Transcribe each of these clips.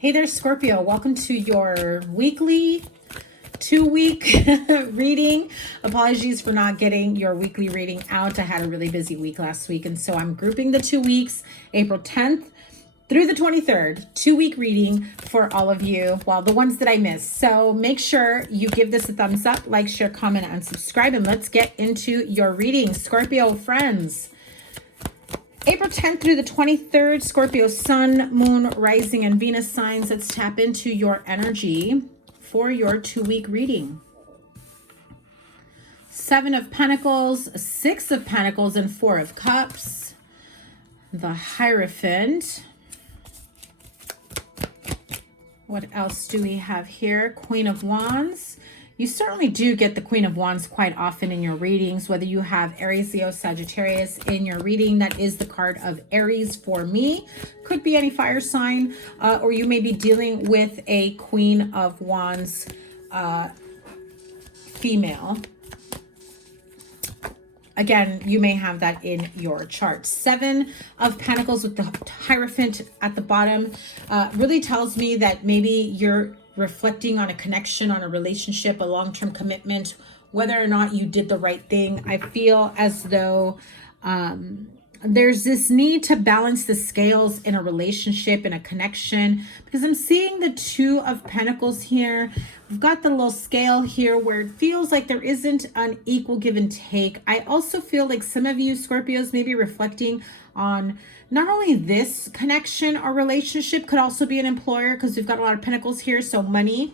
Hey there, Scorpio. Welcome to your weekly 2-week reading. Apologies for not getting your weekly reading out. I had a really busy week last week, and so I'm grouping the 2 weeks, April 10th through the 23rd, 2-week reading for all of you, well, the ones that I missed. So make sure you give this a thumbs up, like, share, comment, and subscribe, and let's get into your reading. Scorpio friends, April 10th through the 23rd, Scorpio Sun, Moon, Rising, and Venus signs. Let's tap into your energy for your 2-week reading. 7 of Pentacles, 6 of Pentacles, and 4 of Cups. The Hierophant. What else do we have here? Queen of Wands. You certainly do get the Queen of Wands quite often in your readings, whether you have Aries, Leo, Sagittarius in your reading. That is the card of Aries for me. Could be any fire sign, or you may be dealing with a Queen of Wands female. Again, you may have that in your chart. 7 of Pentacles with the Hierophant at the bottom really tells me that maybe you're reflecting on a connection, on a relationship, a long-term commitment, whether or not you did the right thing. I feel as though there's this need to balance the scales in a relationship, in a connection, because I'm seeing the 2 of Pentacles here. We've got the little scale here where it feels like there isn't an equal give and take. I also feel like some of you Scorpios may be reflecting on not only this connection or relationship, could also be an employer, because we've got a lot of Pentacles here. So money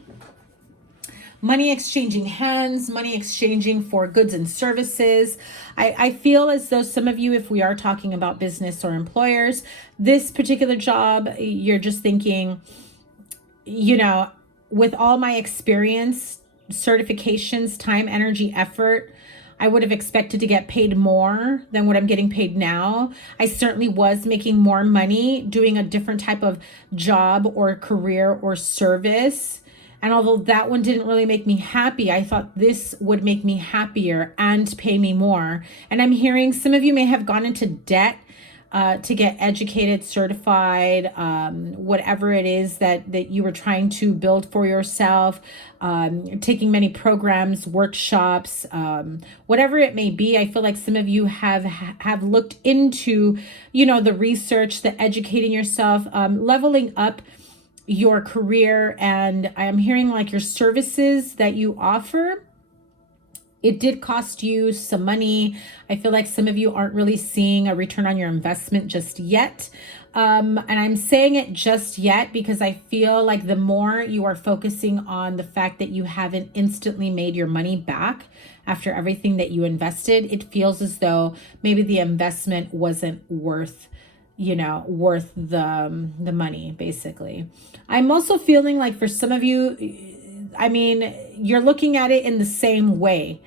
exchanging hands, money exchanging for goods and services. I feel as though some of you, if we are talking about business or employers, this particular job, you're just thinking, you know, with all my experience, certifications, time, energy, effort, I would have expected to get paid more than what I'm getting paid now. I certainly was making more money doing a different type of job or career or service. And although that one didn't really make me happy, I thought this would make me happier and pay me more. And I'm hearing some of you may have gone into debt to get educated, certified, whatever it is that you were trying to build for yourself, taking many programs, workshops, whatever it may be. I feel like some of you have looked into, you know, the research, the educating yourself, leveling up your career. And I am hearing like your services that you offer, it did cost you some money. I feel like some of you aren't really seeing a return on your investment just yet. And I'm saying it just yet because I feel like the more you are focusing on the fact that you haven't instantly made your money back after everything that you invested, it feels as though maybe the investment wasn't worth the money, basically. I'm also feeling like for some of you, I mean, you're looking at it in the same way.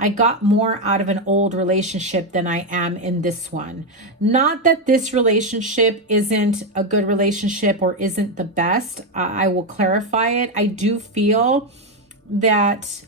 I got more out of an old relationship than I am in this one. Not that this relationship isn't a good relationship or isn't the best. I will clarify it. I do feel that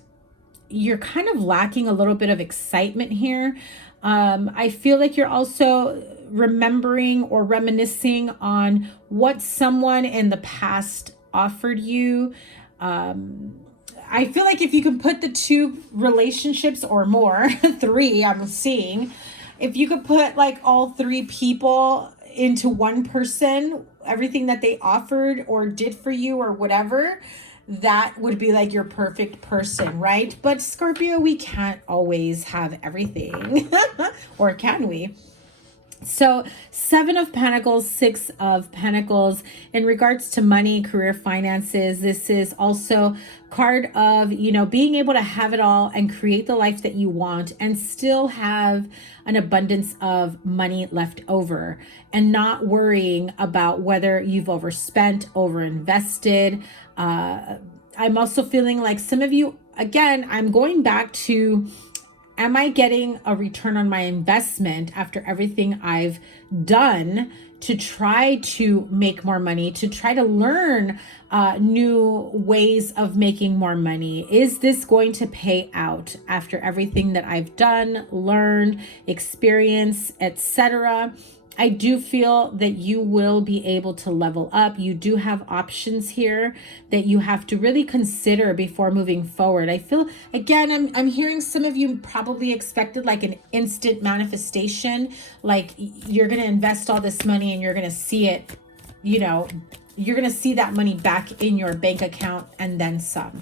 you're kind of lacking a little bit of excitement here. I feel like you're also remembering or reminiscing on what someone in the past offered you. I feel like if you can put the 2 relationships or more, 3 I'm seeing, if you could put like all 3 people into one person, everything that they offered or did for you or whatever, that would be like your perfect person, right? But Scorpio, we can't always have everything, or can we? So 7 of Pentacles, 6 of Pentacles. In regards to money, career, finances, this is also card of, you know, being able to have it all and create the life that you want and still have an abundance of money left over and not worrying about whether you've overspent, overinvested. I'm also feeling like some of you, again, I'm going back to, am I getting a return on my investment after everything I've done to try to make more money, to try to learn new ways of making more money? Is this going to pay out after everything that I've done, learned, experienced, etc.? I do feel that you will be able to level up. You do have options here that you have to really consider before moving forward. I feel, again, I'm hearing some of you probably expected like an instant manifestation, like you're going to invest all this money and you're going to see it, you know, you're going to see that money back in your bank account and then some.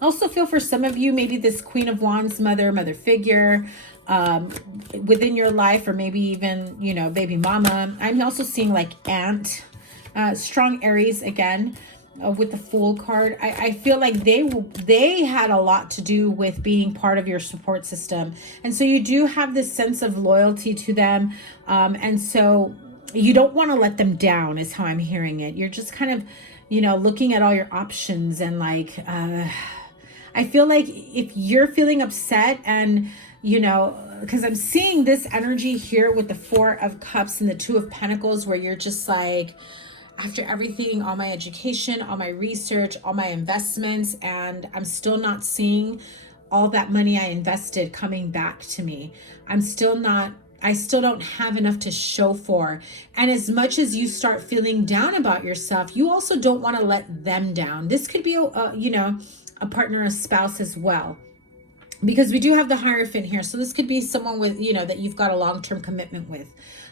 I also feel for some of you, maybe this Queen of Wands mother figure within your life, or maybe even, you know, baby mama. I'm also seeing like aunt, strong Aries again, with the Fool card. I feel like they had a lot to do with being part of your support system. And so you do have this sense of loyalty to them. And so you don't want to let them down is how I'm hearing it. You're just kind of, you know, looking at all your options and like, I feel like if you're feeling upset and, you know, because I'm seeing this energy here with the Four of Cups and the Two of Pentacles, where you're just like, after everything, all my education, all my research, all my investments, and I'm still not seeing all that money I invested coming back to me. I still don't have enough to show for. And as much as you start feeling down about yourself, you also don't want to let them down. This could be, you know, a partner, a spouse as well, because we do have the Hierophant here. So this could be someone with, you know, that you've got a long-term commitment with.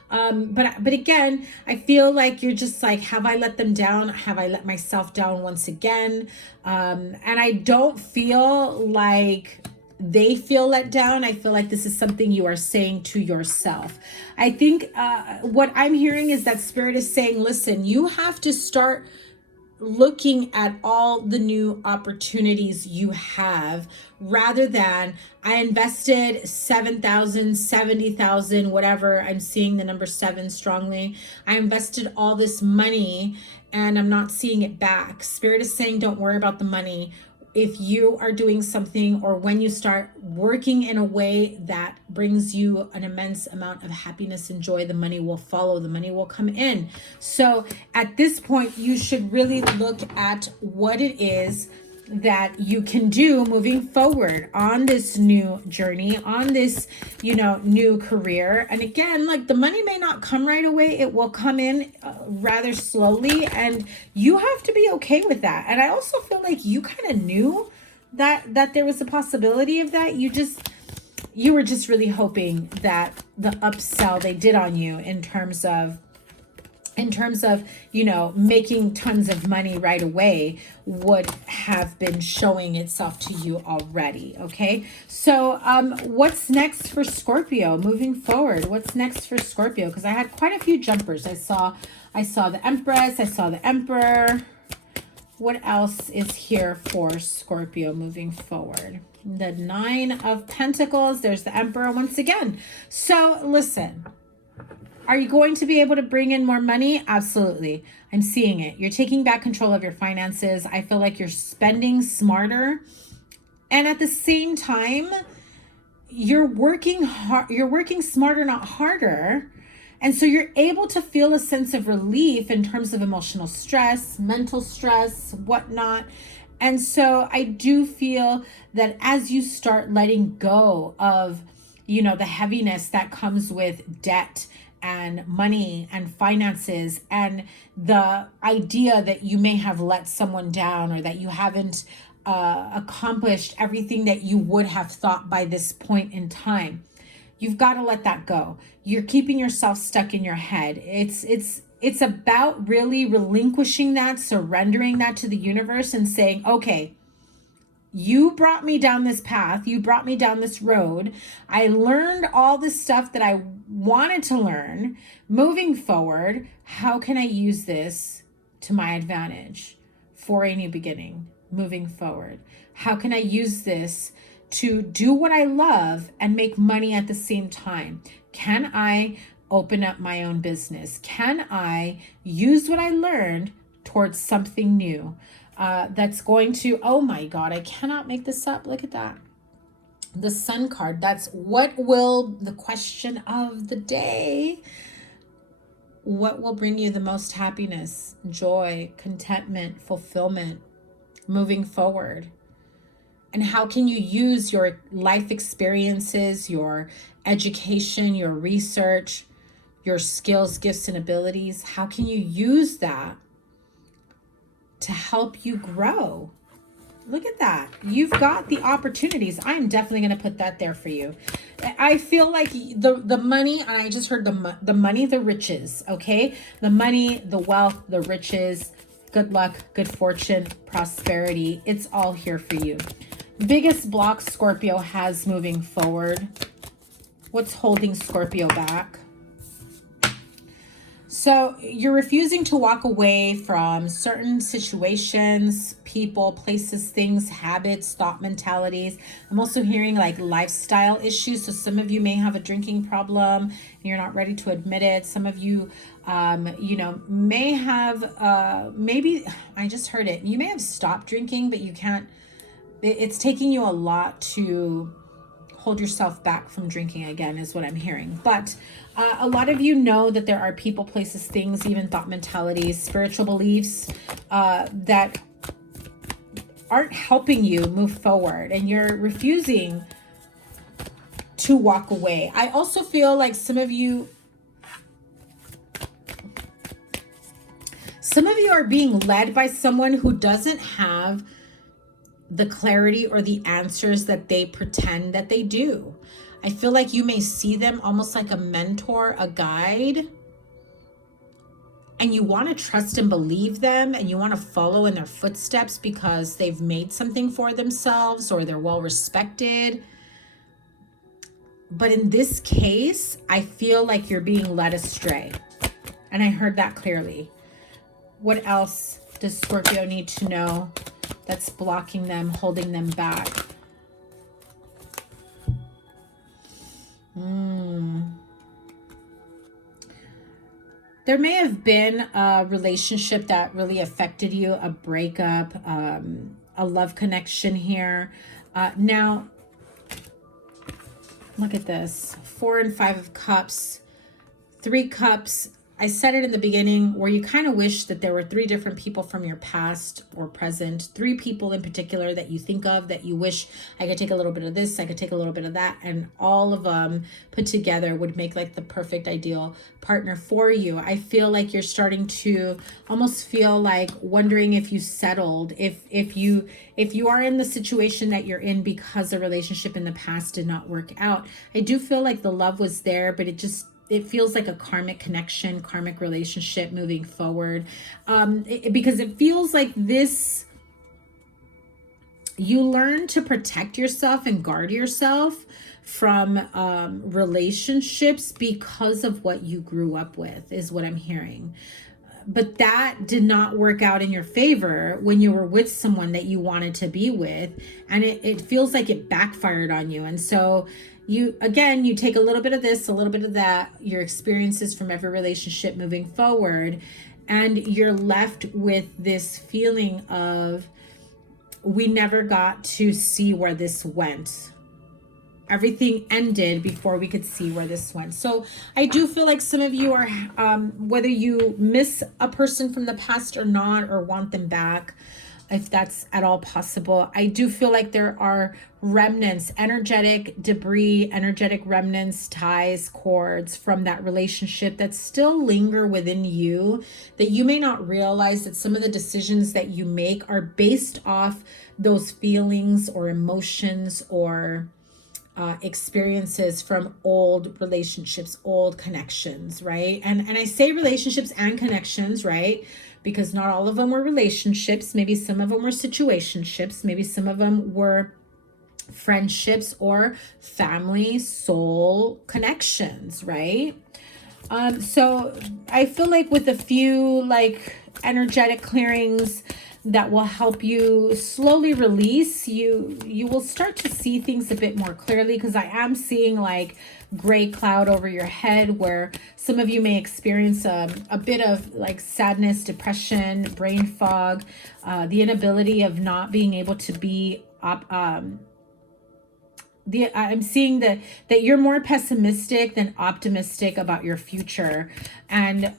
But again, I feel like you're just like, have I let them down? Have I let myself down once again? And I don't feel like they feel let down. I feel like this is something you are saying to yourself. I think what I'm hearing is that Spirit is saying, listen, you have to start looking at all the new opportunities you have, rather than I invested 7,000, 70,000, whatever. I'm seeing the number 7 strongly. I invested all this money and I'm not seeing it back. Spirit is saying, don't worry about the money. If you are doing something, or when you start working in a way that brings you an immense amount of happiness and joy, the money will follow, the money will come in. So at this point, you should really look at what it is that you can do moving forward on this new journey, on this, you know, new career. And again, like the money may not come right away. It will come in rather slowly, and you have to be okay with that. And I also feel like you kind of knew that there was a possibility of that. You were just really hoping that the upsell they did on you in terms of, you know, making tons of money right away would have been showing itself to you already. Okay. So, what's next for Scorpio moving forward? What's next for Scorpio? Because I had quite a few jumpers. I saw the Empress. I saw the Emperor. What else is here for Scorpio moving forward? The Nine of Pentacles. There's the Emperor once again. So listen, are you going to be able to bring in more money? Absolutely. I'm seeing it. You're taking back control of your finances. I feel like you're spending smarter. And at the same time, you're working hard. You're working smarter, not harder. And so you're able to feel a sense of relief in terms of emotional stress, mental stress, whatnot. And so I do feel that as you start letting go of, you know, the heaviness that comes with debt and money and finances, and the idea that you may have let someone down, or that you haven't accomplished everything that you would have thought by this point in time, you've got to let that go. You're keeping yourself stuck in your head. It's about really relinquishing that, surrendering that to the universe, and saying, okay, you brought me down this path. You brought me down this road. I learned all this stuff that I wanted to learn. Moving forward, how can I use this to my advantage for a new beginning? Moving forward, how can I use this to do what I love and make money at the same time? Can I open up my own business? Can I use what I learned towards something new? That's going to, oh my God, I cannot make this up. Look at that. The Sun card. That's what will, the question of the day, what will bring you the most happiness, joy, contentment, fulfillment moving forward? And how can you use your life experiences, your education, your research your skills, gifts, and abilities? How can you use that to help you grow? Look at that. You've got the opportunities. I'm definitely going to put that there for you. I feel like the money, and I just heard the money, the riches, okay? The money, the wealth, the riches, good luck, good fortune, prosperity. It's all here for you. Biggest block Scorpio has moving forward. What's holding Scorpio back? So you're refusing to walk away from certain situations, people, places, things, habits, thought mentalities. I'm also hearing like lifestyle issues. So some of you may have a drinking problem and you're not ready to admit it. Some of you, you know, may have, maybe, I just heard it. You may have stopped drinking, but you can't, it's taking you a lot to hold yourself back from drinking again, is what I'm hearing. But a lot of you know that there are people, places, things, even thought mentalities, spiritual beliefs that aren't helping you move forward, and you're refusing to walk away. I also feel like some of you are being led by someone who doesn't have the clarity or the answers that they pretend that they do. I feel like you may see them almost like a mentor, a guide, and you want to trust and believe them, and you want to follow in their footsteps because they've made something for themselves or they're well respected. But in this case, I feel like you're being led astray. And I heard that clearly. What else does Scorpio need to know that's blocking them, holding them back? There may have been a relationship that really affected you, a breakup, a love connection here. Now, look at this. 4 and 5 of Cups, 3 Cups. I said it in the beginning where you kind of wish that there were 3 different people from your past or present, 3 people in particular that you think of that you wish I could take a little bit of this, I could take a little bit of that, and all of them put together would make like the perfect ideal partner for you. I feel like you're starting to almost feel like wondering if you settled, if you are in the situation that you're in because a relationship in the past did not work out. I do feel like the love was there, but it feels like a karmic connection, karmic relationship moving forward. Because it feels like this, you learn to protect yourself and guard yourself from relationships because of what you grew up with, is what I'm hearing. But that did not work out in your favor when you were with someone that you wanted to be with. And it feels like it backfired on you. And so you take a little bit of this, a little bit of that, your experiences from every relationship moving forward, and you're left with this feeling of, we never got to see where this went. Everything ended before we could see where this went. So I do feel like some of you are, whether you miss a person from the past or not, or want them back, if that's at all possible, I do feel like there are remnants, energetic debris, energetic remnants, ties, cords from that relationship that still linger within you, that you may not realize that some of the decisions that you make are based off those feelings or emotions or experiences from old relationships, old connections, right? And I say relationships and connections, right? Because not all of them were relationships. Maybe some of them were situationships. Maybe some of them were friendships or family soul connections, right? So I feel like with a few like energetic clearings that will help you slowly release, you will start to see things a bit more clearly, because I am seeing like gray cloud over your head where some of you may experience a bit of like sadness, depression, brain fog, the inability of not being able to be I'm seeing that you're more pessimistic than optimistic about your future. And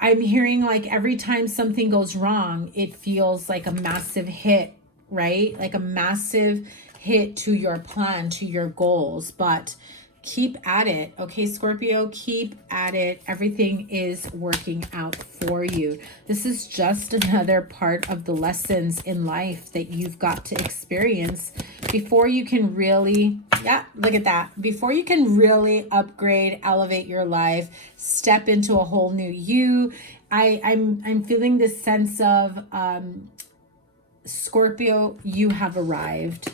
I'm hearing like every time something goes wrong, it feels like a massive hit, right? Like a massive hit to your plan, to your goals. But keep at it. Okay, Scorpio, keep at it. Everything is working out for you. This is just another part of the lessons in life that you've got to experience before you can really, yeah, look at that. Before you can really upgrade, elevate your life, step into a whole new you. I'm feeling this sense of Scorpio, you have arrived.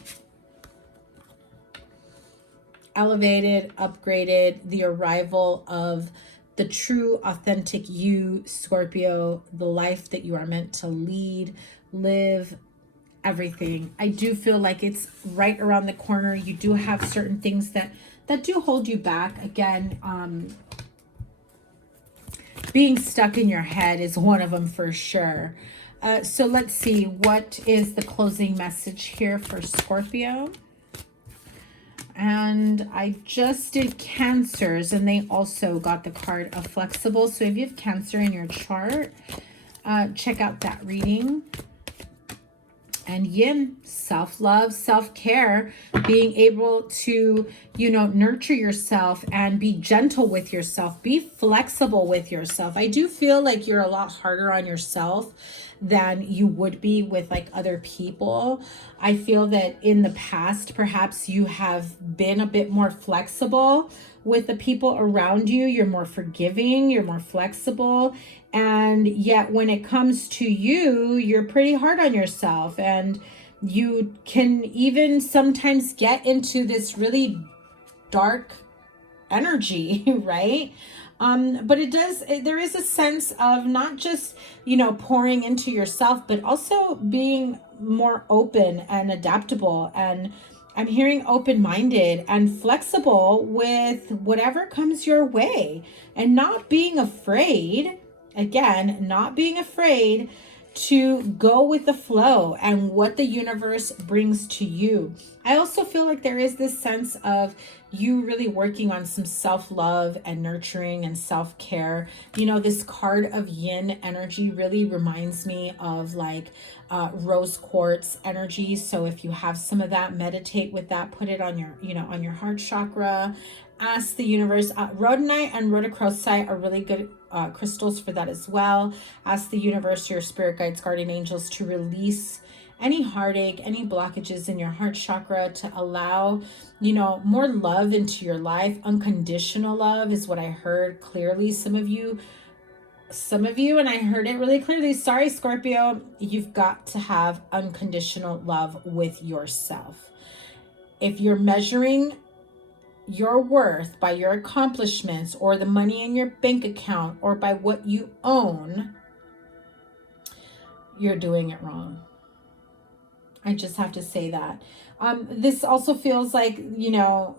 Elevated, upgraded, the arrival of the true, authentic you, Scorpio, the life that you are meant to lead, live, everything. I do feel like it's right around the corner. You do have certain things that do hold you back. Again, being stuck in your head is one of them for sure. So let's see, what is the closing message here for Scorpio? And I just did Cancers, and they also got the card of flexible. So if you have Cancer in your chart, check out that reading. And Yin, self-love, self-care, being able to, you know, nurture yourself and be gentle with yourself, be flexible with yourself. I do feel like you're a lot harder on yourself than you would be with like other people. I feel that in the past, perhaps you have been a bit more flexible with the people around you. You're more forgiving, you're more flexible. And yet when it comes to you, you're pretty hard on yourself, and you can even sometimes get into this really dark energy, right? But there is a sense of not just, you know, pouring into yourself, but also being more open and adaptable. And I'm hearing open-minded and flexible with whatever comes your way, and not being afraid, again, not being afraid to go with the flow and what the universe brings to you. I also feel like there is this sense of you really working on some self-love and nurturing and self-care. You know, this card of Yin energy really reminds me of like rose quartz energy. So if you have some of that, meditate with that, put it on your, you know, on your heart chakra. Ask the universe. Rhodonite and rhodochrosite are really good crystals for that as well. Ask the universe, your spirit guides, guardian angels, to release any heartache, any blockages in your heart chakra, to allow, you know, more love into your life. Unconditional love is what I heard clearly. Some of you, and I heard it really clearly. Sorry, Scorpio, you've got to have unconditional love with yourself. If you're measuring your worth by your accomplishments or the money in your bank account or by what you own, you're doing it wrong. I just have to say that. This also feels like, you know,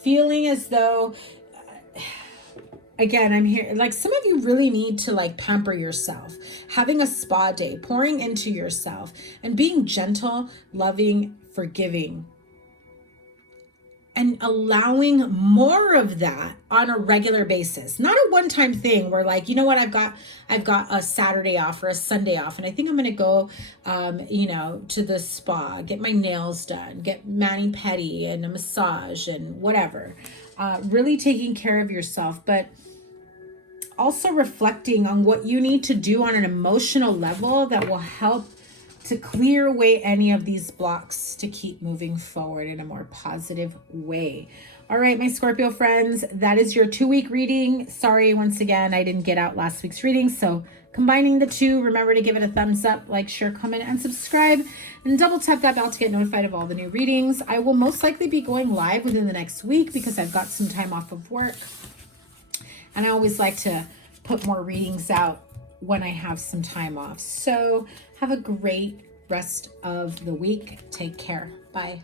feeling as though, again, I'm here, like some of you really need to like pamper yourself, having a spa day, pouring into yourself and being gentle, loving, forgiving, and allowing more of that on a regular basis. Not a one-time thing where like, you know what, I've got a Saturday off or a Sunday off, and I think I'm going to go, you know, to the spa, get my nails done, get mani-pedi and a massage and whatever. Really taking care of yourself, but also reflecting on what you need to do on an emotional level that will help to clear away any of these blocks to keep moving forward in a more positive way. All right, my Scorpio friends, that is your 2-week reading. Sorry, once again, I didn't get out last week's reading. So combining the two, remember to give it a thumbs up, like, share, comment, and subscribe, and double tap that bell to get notified of all the new readings. I will most likely be going live within the next week because I've got some time off of work. And I always like to put more readings out when I have some time off. So have a great rest of the week. Take care. Bye.